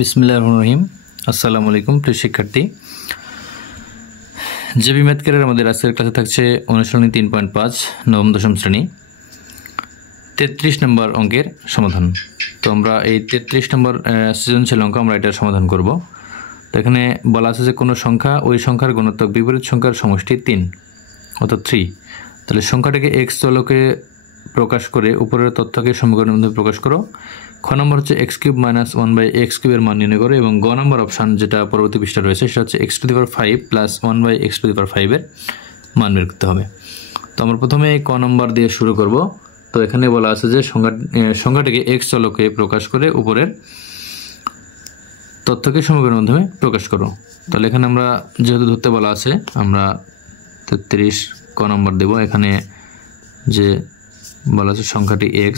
বিসমিল্লাহির রহমানির রহিম। আসসালামু আলাইকুম প্রিয় শিক্ষার্থী। জেবি ম্যাথ ক্যারিয়ার আমাদের আজকের ক্লাসে থাকছে অনুশীলনী 3.5 নবম দশম শ্রেণী 33 নম্বর অঙ্কের সমাধান। তো আমরা এই 33 নম্বর সৃজনশীল অঙ্ক আমরা এটার সমাধান করব। তো এখানে বলা আছে যে কোনো সংখ্যা ওই সংখ্যার গুণিতক বিপরীত সংখ্যার সমষ্টি 3 অর্থাৎ 3। তাহলে সংখ্যাটাকে x চলকে প্রকাশ করে উপরের তথ্যকে সমীকরণের মধ্যে প্রকাশ করো। খ নম্বর হচ্ছে x³ - 1/x³ এর মান নির্ণয় করো এবং গ নম্বর অপশান যেটা পরবর্তী পৃষ্ঠা রয়েছে সেটা হচ্ছে x⁵ প্লাস 1/x⁵ এর মান বের করতে হবে। তো আমরা প্রথমে ক নম্বর দিয়ে শুরু করব। তো এখানে বলা আছে যে সংখ্যাটিকে x চলকে প্রকাশ করে উপরের তথ্যকে সমীকরণের মাধ্যমে প্রকাশ করো। তাহলে এখানে আমরা যেহেতু ধরতে বলা আছে আমরা 33 ক নম্বর দেব। এখানে যে বলা আছে সংখ্যাটি x,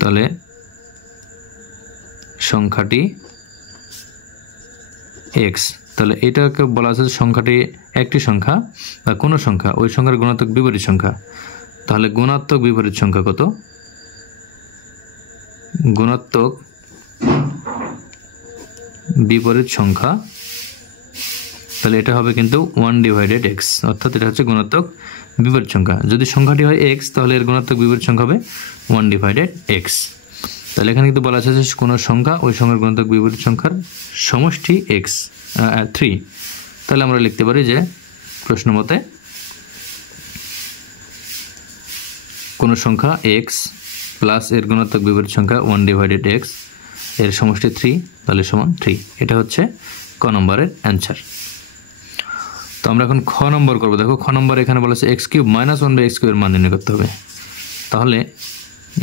তাহলে সংখ্যাটি x, তাহলে এটাকে বলা আছে সংখ্যাটি একটি সংখ্যা বা কোনো সংখ্যা ওই সংখ্যার গুণাত্মক বিপরীত সংখ্যা। তাহলে গুণাত্মক বিপরীত সংখ্যা কত? গুণাত্মক বিপরীত সংখ্যা, তাহলে এটা হবে কিন্তু 1/x, অর্থাৎ এটা হচ্ছে গুণাত্মক বিপরীত সংখ্যা। যদি সংখ্যাটি হয় x তাহলে এর গুণাত্মক বিপরীত সংখ্যা হবে 1/x। তাহলে এখানে কিন্তু বলা আছে যে কোনো সংখ্যা ওই সংখ্যার গুণাত্মক বিপরীত সংখ্যার সমষ্টি x 3। তাহলে আমরা লিখতে পারি যে প্রশ্ন মতে কোনো সংখ্যা x প্লাস এর গুণাত্মক বিপরীত সংখ্যা 1/x এর সমষ্টি 3, তাহলে সমান 3। এটা হচ্ছে ক নম্বরের অ্যান্সার। তো আমরা এখন খ নম্বর করব। দেখো খ নম্বর এখানে বলা আছে x³ - 1/x³ এর মান নির্ণয় করতে হবে। তাহলে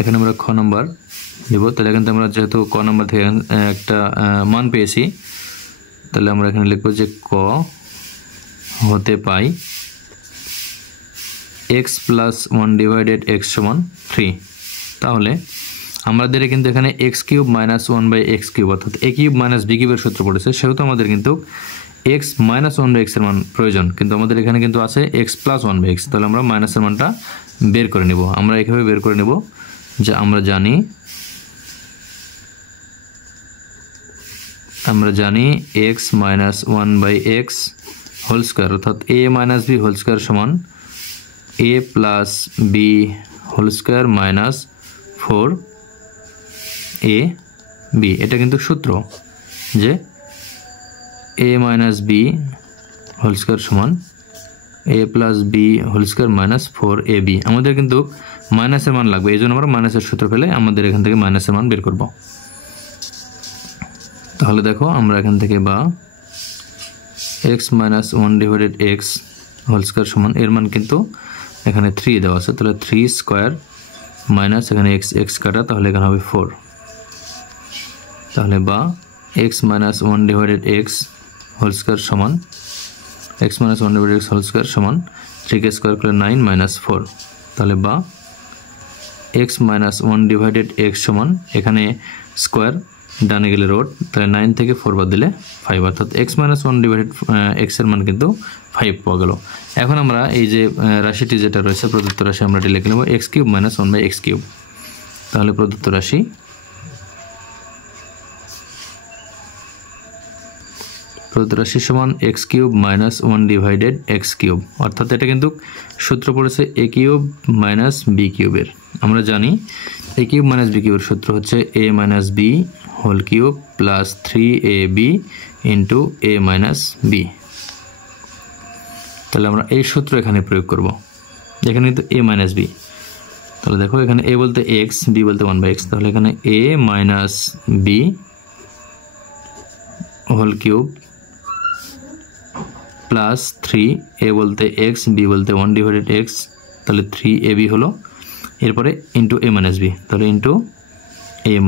এখানে আমরা খ নম্বর দেব। তাহলে এখানে আমরা যেহেতু ক নম্বর থেকে একটা মান পেয়েছি, তাহলে আমরা এখানে লিখব যে ক হতে পাই x + 1/x = 3। তাহলে আমাদের কিন্তু এখানে x³ - 1/x³ অর্থাৎ a³ - b³ এর সূত্র পড়েছে, সেহেতু আমাদের কিন্তু x - 1/x এর মান প্রয়োজন, কিন্তু আমাদের এখানে কিন্তু আছে x + 1/x। তাহলে আমরা মাইনাসের মানটা বের করে নেব। আমরা এইভাবে বের করে নেব যে আমরা জানি x - 1/x² অর্থাৎ a - b² সমান a + b² - 4ab। এটা কিন্তু সূত্র যে a - b² সমান a + b² - 4ab। আমাদের কিন্তু মাইনাসের মান লাগবে, এই জন্য আমরা মাইনাসের সূত্র ফেলে আমাদের এখান থেকে মাইনাসের মান বের করব। তাহলে দেখো আমরা এখান থেকে বা x - 1/x² সমান এর মান কিন্তু এখানে 3 দেওয়া আছে, তাহলে 3² মাইনাস এখানে x কাটা, তাহলে এখানে হবে 4। তাহলে বা x - 1/x² সমান x - 1/x² সমান 3² করলে 9 - 4। তাহলে বা x - 1/x সমান এখানে স্কোয়ার ডানে গেলে রোড, তাহলে 9 থেকে 4 বাদ দিলে 5, অর্থাৎ x - 1/x এর মান কিন্তু 5 পাওয়া গেল। এখন আমরা এই যে রাশিটি যেটা রয়েছে প্রদত্ত রাশি আমরা এটি লিখে নেব x³ - 1/x³। তাহলে প্রদত্ত রাশি সমান x³ - 1/x³, অর্থাৎ এটা কিন্তু সূত্র পড়েছে a³ - b³ এর। আমরা জানি a³ - b³ এর সূত্র হচ্ছে a - b³ plus 3ab into a - b। তাহলে আমরা এই সূত্র এখানে প্রয়োগ করব। এখানে কিন্তু a - b, তাহলে দেখো এখানে a বলতে x, b বলতে 1/x, তাহলে এখানে a - b³ প্লাস 3a বলতে x, b বলতে 1/x, তাহলে 3ab হলো, এরপরে ইন্টু a - b, তাহলে ইন্টু a -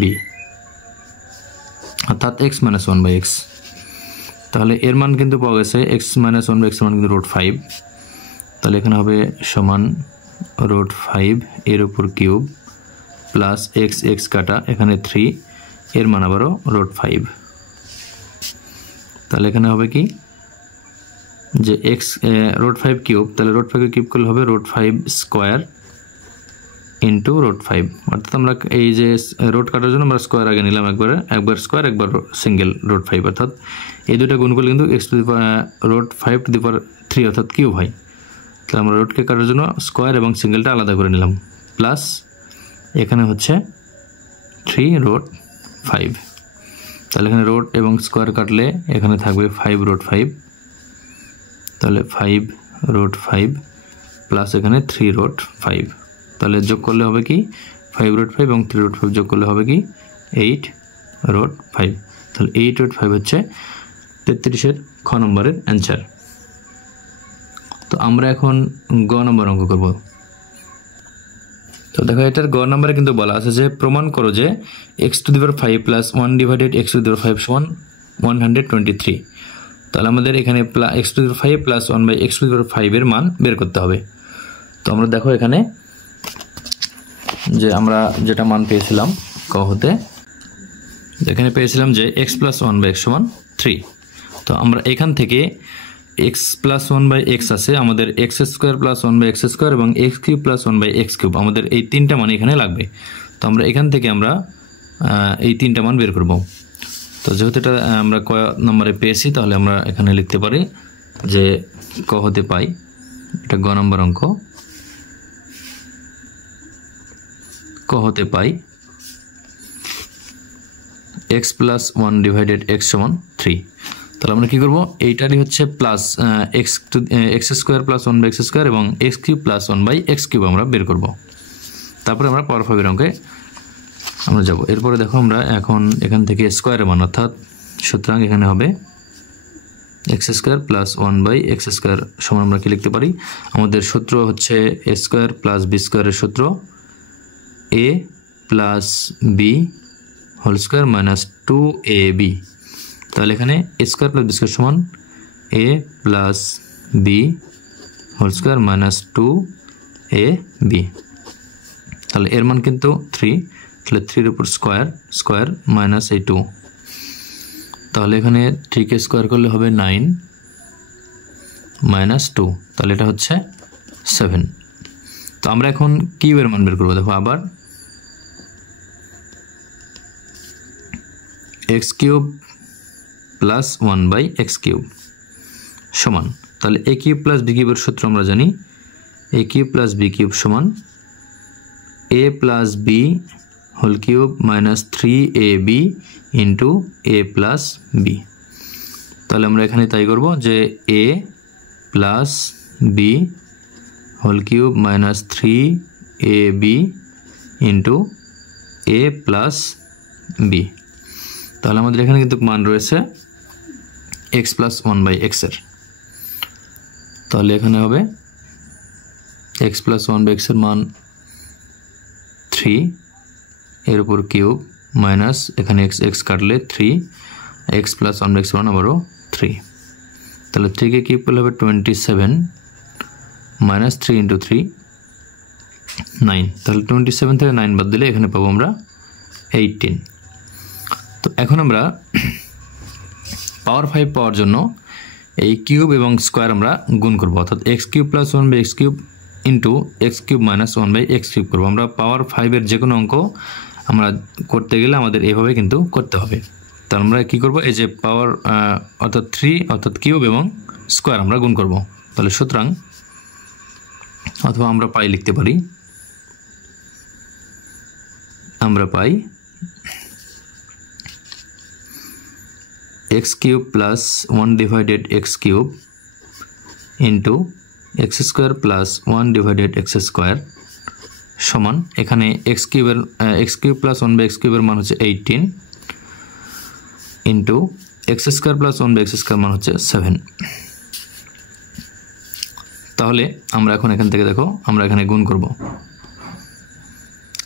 b অর্থাৎ x - 1/x। তাহলে এর মান কিন্তু পাওয়া গেছে x - 1/x এর মান কিন্তু √5, তাহলে এখানে হবে সমান √5 এর উপর কিউব প্লাস x কাটা, এখানে 3 এর মান আবারও √5। তাহলে এখানে হবে কি যে x √5 কিউব, তাহলে √5 কিউব করলে হবে √5² ইন্টু রুট 5, অর্থাৎ আমরা এই যে রুট কাটার জন্য আমরা স্কোয়ার আগে নিলাম, একবার স্কোয়ার একবার সিঙ্গেল রুট 5, অর্থাৎ এই দুটো গুণ করলে কিন্তু x to the power root 5 to the power 3 অর্থাৎ কিউব হয়। তাহলে আমরা রুটকে কাটার জন্য স্কোয়ার এবং সিঙ্গেলটা আলাদা করে নিলাম, প্লাস এখানে হচ্ছে 3 রুট 5। তাহলে এখানে রুট এবং স্কোয়ার কাটলে এখানে থাকবে 5 রুট 5, তাহলে 5 রুট 5 প্লাস এখানে 3 রুট 5, তাহলে যোগ করলে হবে কি 5 রুট 5 এবং 3 রুট 5 যোগ করলে হবে কি 8 রুট 5। তাহলে 8 রুট 5 হচ্ছে 33-এর খ নম্বরের অ্যান্সার। তো আমরা এখন গ নম্বর অঙ্ক করব। তো দেখো এটার গ নম্বরে কিন্তু বলা আছে যে প্রমাণ করো যে x to the power 5 plus 1 divided x to the power 5 সমান 123। তাহলে আমাদের এখানে x to the power 5 plus 1 by x to the power 5 এর মান বের করতে হবে। তো আমরা দেখো এখানে যে আমরা যেটা মান পেয়েছিলাম ক হতে, এখানে পেয়েছিলাম যে এক্স প্লাস 1 বাই এক্স সমান 3। তো আমরা এখান থেকে এক্স প্লাস 1 বাই এক্স আছে, আমাদের x square plus 1 by x square এবং x cube plus 1 by x cube, আমাদের এই তিনটা মান এখানে লাগবে। তো আমরা এখান থেকে আমরা এই তিনটা মান বের করব। তো যেহেতু এটা আমরা ক নম্বরে পেয়েছি, তাহলে আমরা এখানে লিখতে পারি যে ক হতে পাই, এটা গ নম্বর অঙ্ক, ক হতে পাই এক্স প্লাস 1 ডিভাইডেড এক্স সমান 3। তাহলে আমরা কী করবো, এইটারই হচ্ছে plus x square plus 1 by x square এবং x cube plus 1 by x cube আমরা বের করব। তারপরে আমরা পাওয়ার 5 এর অঙ্কে আমরা যাব। এরপরে দেখো আমরা এখন এখান থেকে স্কোয়ারের মান, অর্থাৎ সুতরাং এখানে হবে x square plus 1 by x square সমান আমরা কি লিখতে পারি, আমাদের সূত্র হচ্ছে এ স্কোয়ার প্লাস বি স্কোয়ারের সূত্র a plus b whole square minus 2ab। তাহলে এখানে a square plus b square সমান a plus b whole square minus 2ab। তাহলে এর মান কিন্তু 3, তাহলে 3 এর উপর স্কোয়ার মাইনাস এই 2, তাহলে এখানে 3 কে স্কোয়ার করলে হবে 9 মাইনাস 2, তাহলে এটা হচ্ছে 7। তো আমরা এখন কিউবের মান বের করবো। দেখো আবার x cube plus 1 by x cube সমান, তাহলে এ কিউব প্লাস বি কিউবের সূত্র আমরা জানি, a cube plus b cube সমান a plus b whole cube minus 3ab into a plus b. তাহলে আমরা এখানে তাই করব যে a plus b whole cube minus 3ab into a plus b. তাহলে আমাদের এখানে কিন্তু মান রয়েছে এক্স প্লাস 1 বাই এক্সের, তাহলে এখানে হবে এক্স প্লাস 1 বাই এক্সের মান 3, এর উপর কিউব মাইনাস এখানে এক্স কাটলে 3, এক্স প্লাস 1 বাই এক্স মান আবারও 3, তাহলে 3 কে কিউব করলে হবে 27 মাইনাস 3 ইন্টু 3 9, তাহলে 27 থেকে 9 বাদ দিলে এখানে পাবো আমরা 18। তো এখন আমরা পাওয়ার 5 পাওয়ার জন্য এই কিউব এবং স্কোয়ার আমরা গুণ করব, অর্থাৎ x cube plus 1 by x cube into x cube minus 1 by x cube করবো। আমরা পাওয়ার 5-এর যে কোনো অঙ্ক আমরা করতে গেলে আমাদের এভাবে কিন্তু করতে হবে। তো আমরা কী করব, এই যে পাওয়ার অর্থাৎ 3 অর্থাৎ কিউব এবং স্কোয়ার আমরা গুণ করব। তাহলে সুতরাং অথবা আমরা পাই লিখতে পারি, আমরা পাই x cube plus 1 divided x cube into x square plus 1 divided x square সমান, এখানে x cube plus 1 by x কিউবের মান হচ্ছে 18 into x square plus 1 by x square মান হচ্ছে 7। তাহলে আমরা এখন এখান থেকে দেখো আমরা এখানে গুণ করব।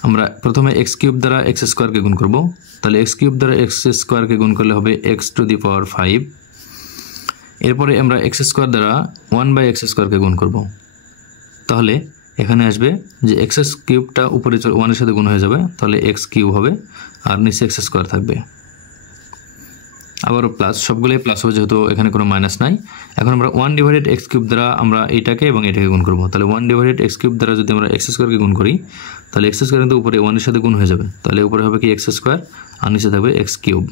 আমরা প্রথমে এক্স কিউব দ্বারা এক্স স্কোয়ারকে গুণ করব, তাহলে এক্স কিউব দ্বারা এক্স স্কোয়ারকে গুণ করলে হবে এক্স টু দি পাওয়ার 5। এরপরে আমরা এক্স স্কোয়ার দ্বারা 1 বাই এক্স স্কোয়ারকে গুণ করব, তাহলে এখানে আসবে যে এক্স কিউবটা উপরে 1 এর সাথে গুণ হয়ে যাবে, তাহলে এক্স কিউব হবে আর নিচে এক্স স্কোয়ার থাকবে। আবারও প্লাস, সবগুলোই প্লাস হবে যেহেতু এখানে কোনো মাইনাস নাই। এখন আমরা 1/x³ দ্বারা আমরা এইটাকে এবং এটাকে গুণ করব। তাহলে 1/x³ দ্বারা যদি আমরা x² কে গুণ করি তাহলে x² কিন্তু উপরে 1 এর সাথে গুণ হয়ে যাবে, তাহলে উপরে হবে কি x² আর নিচে থাকবে x³।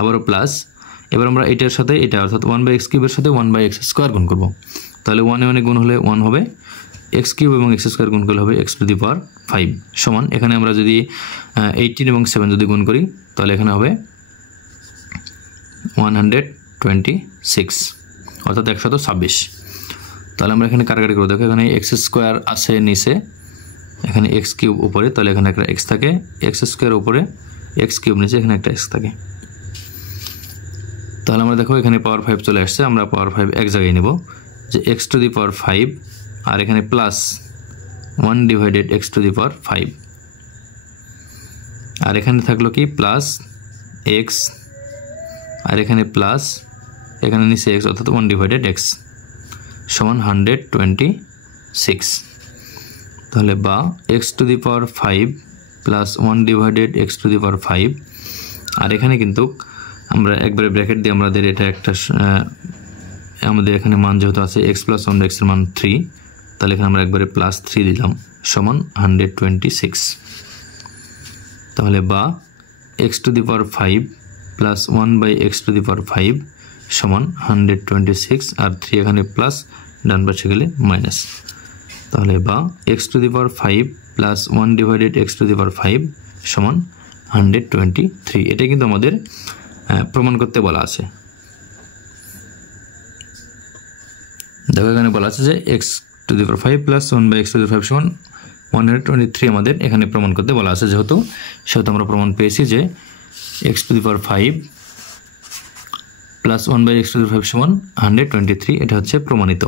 আবারও প্লাস, এবার আমরা এটার সাথে এটা অর্থাৎ 1/x³ এর সাথে 1/x² গুণ করব। তাহলে 1 এ 1 গুণ হলে 1 হবে, x³ এবং x² গুণ করলে হবে x⁵ সমান, এখানে আমরা যদি 18 এবং 7 যদি গুণ করি তাহলে এখানে হবে 126 অর্থাৎ 126। তাহলে আমরা এখানে কাটাকাটি করব। দেখো এখানে x² আছে নিচে, এখানে x³ উপরে, তাহলে এখানে একটা x থাকে, x² উপরে x³ নিচে, এখানে একটা x থাকে। তাহলে আমরা দেখো এখানে পাওয়ার 5 চলে আসছে, আমরা পাওয়ার 5 এক জায়গায় নেব যে x⁵ আর এখানে প্লাস 1/x⁵, আর এখানে থাকলো কি প্লাস x আর এখানে প্লাস, এখানে নিচে x অর্থাৎ 1/x সমান 126। তাহলে বা x⁵ প্লাস 1/x⁵, আর এখানে কিন্তু আমরা একবারে ব্র্যাকেট দিয়ে আমাদের এটা একটা আমাদের এখানে মান যেহেতু আছে x + 1x এর মান 3, তাহলে এখানে আমরা একবারে +3 দিলাম সমান 126। তাহলে বা x⁵ প্লাস 1/x⁵ সমান 126, আর 3 এখানে প্লাস, ডান পাশে গেলে মাইনাস। তাহলে বা x⁵ প্লাস 1/x⁵ সমান 123। এটা কিন্তু আমাদের প্রমাণ করতে বলা আছে। দেখো এখানে বলা আছে যে x⁵ প্লাস 1/x⁵ সমান 123 আমাদের এখানে প্রমাণ করতে বলা আছে, যেহেতু আমরা প্রমাণ পেয়েছি যে x⁵ প্লাস 1/x⁵ সমান 123, এটা হচ্ছে প্রমাণিত।